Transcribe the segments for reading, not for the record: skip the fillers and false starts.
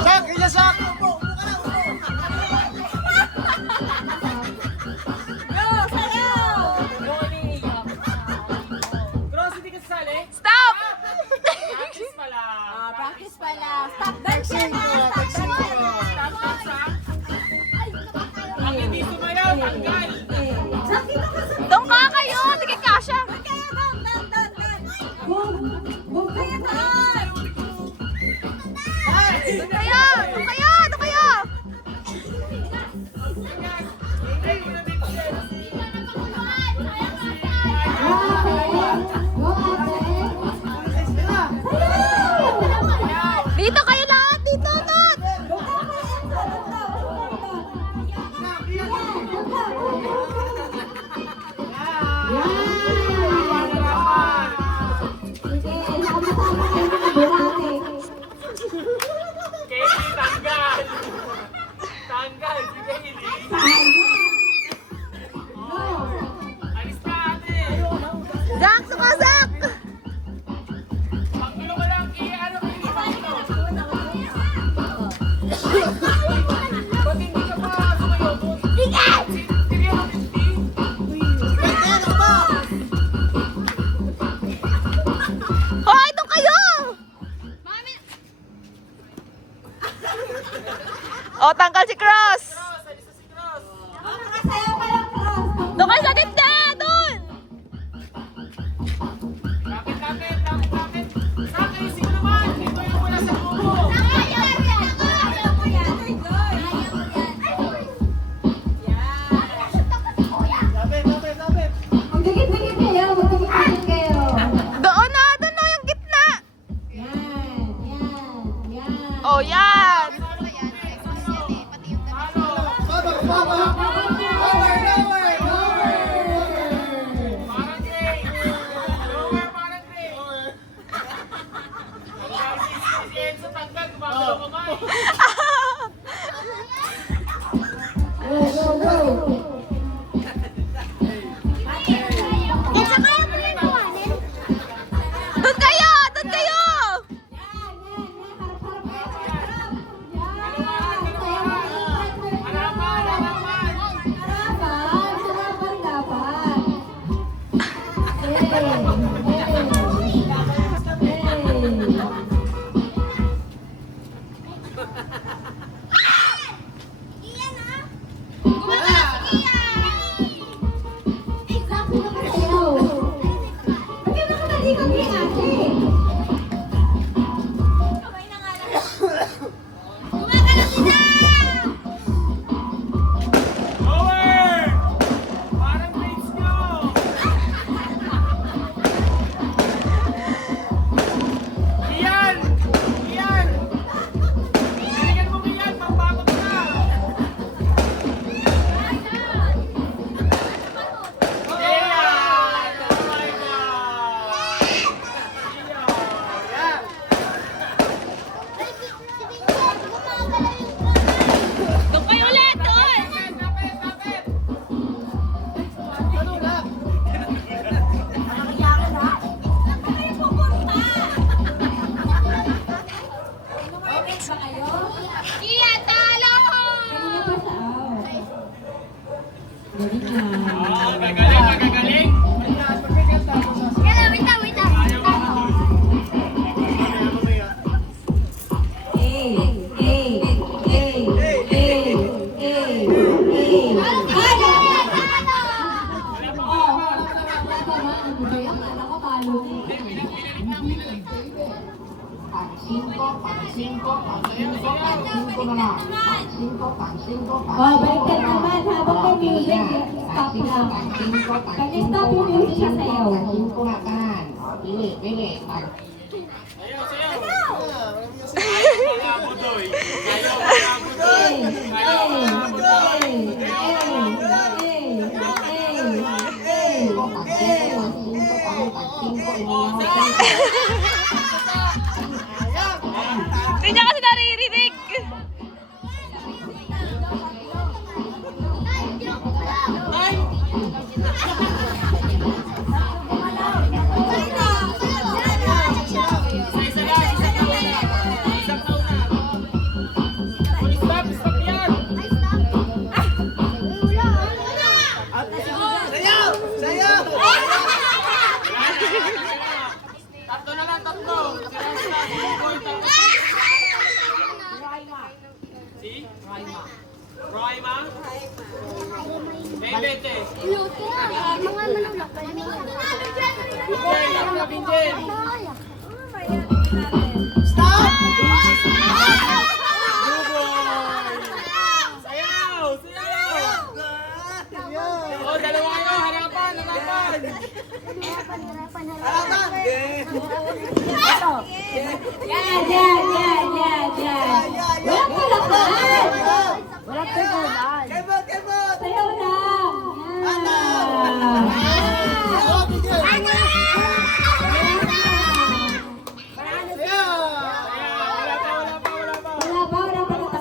Sak! Ilasak! Stop! Practice pala. Stop dancing. Stop Doon ka kayo! Sige kasha! Doon kayo! Doon kayo! Doon kayo! Dito kayo lahat! Dito! Dot! Katie, tanggal! Tanggal! Si Katie! Alis ka ate! Zak! Sumasak! Panggulo ko lang, ano ko yung iba ito? Ba't hindi ka pa sumayo? Sige mo, Hoy! Doon kayo! O, tanggal si Cross! Cross! Alis na si Cross! Doon kayo sa gitna! Doon! Lapit! Sak, ayusin mo naman! Ito yung mula sa grupo! Lapit! Magdikit-dikit kayo. Magdikit-dikit kayo. Doon na! Doon na yung gitna! Yan. O, yan! Parang gray! Lower, parang gray! Si Enzo tanggal, gumagalaw kamay! Doon kayo! Doon kayo! Lower! Parang grades nyo! Iyan! Iyan! Bigyan mo Iyan, pampakot na! Iyan! Oh my God! Iyan! Doon kayo ulit! Doon! Lapit! Iya, talo! Ah, gagaling! Wait lang. Oh, baliktad naman habang may music. Stop lang. Pag stop yung music sa sayaw. Ayaw, Budoy! Ayaw, Budoy! Ayaw, Budoy! Hindi niya kasi naririnig. Say lang, tatlo. Si Rasta, si Buboy, tatlo. Si? Roima? Bebete. Binjen, ako na Binjen. Sayaw! Sayaw! O, dalawa kayo. Harapan, harapan. Yan. Walang palakpakan. Sayaw lang. Wala pa. Wala pa natakot.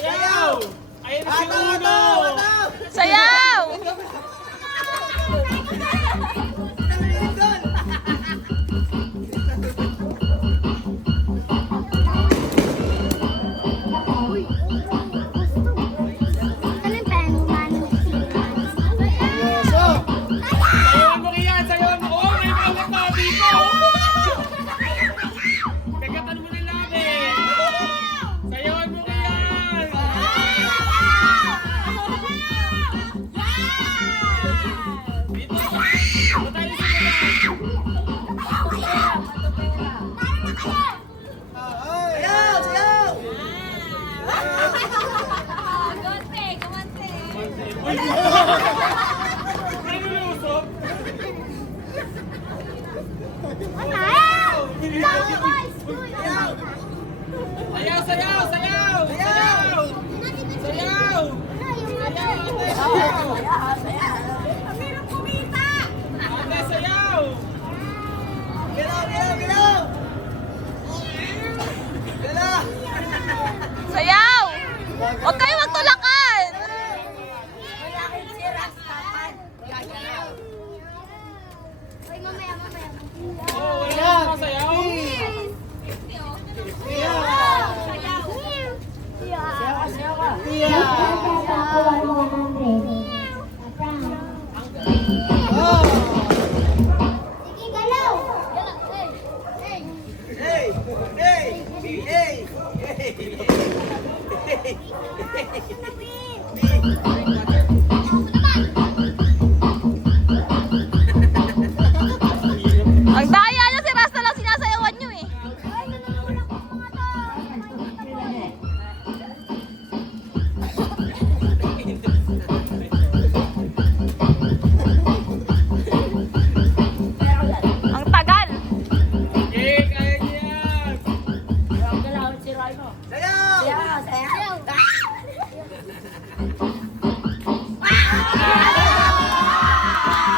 Sayaw! Ayun na si Uno. Sayaw! Sayawan mo riyan, sayawan mo. Oh, may mga pa dito. Kagatan mo ng labi. Sayawan mo riyan. Dito. Matali sa mga. May lulusok. Sayaw, sayaw, sayaw. Sayaw. Sayaw. Ate, sayaw. Sayaw! Huwag kayo magtulakan! Oh, wala ka sayaw. Ang daya niyo, si Rasta lang sinasayawan niyo eh. Ang tagal. Okay, kaya niyan.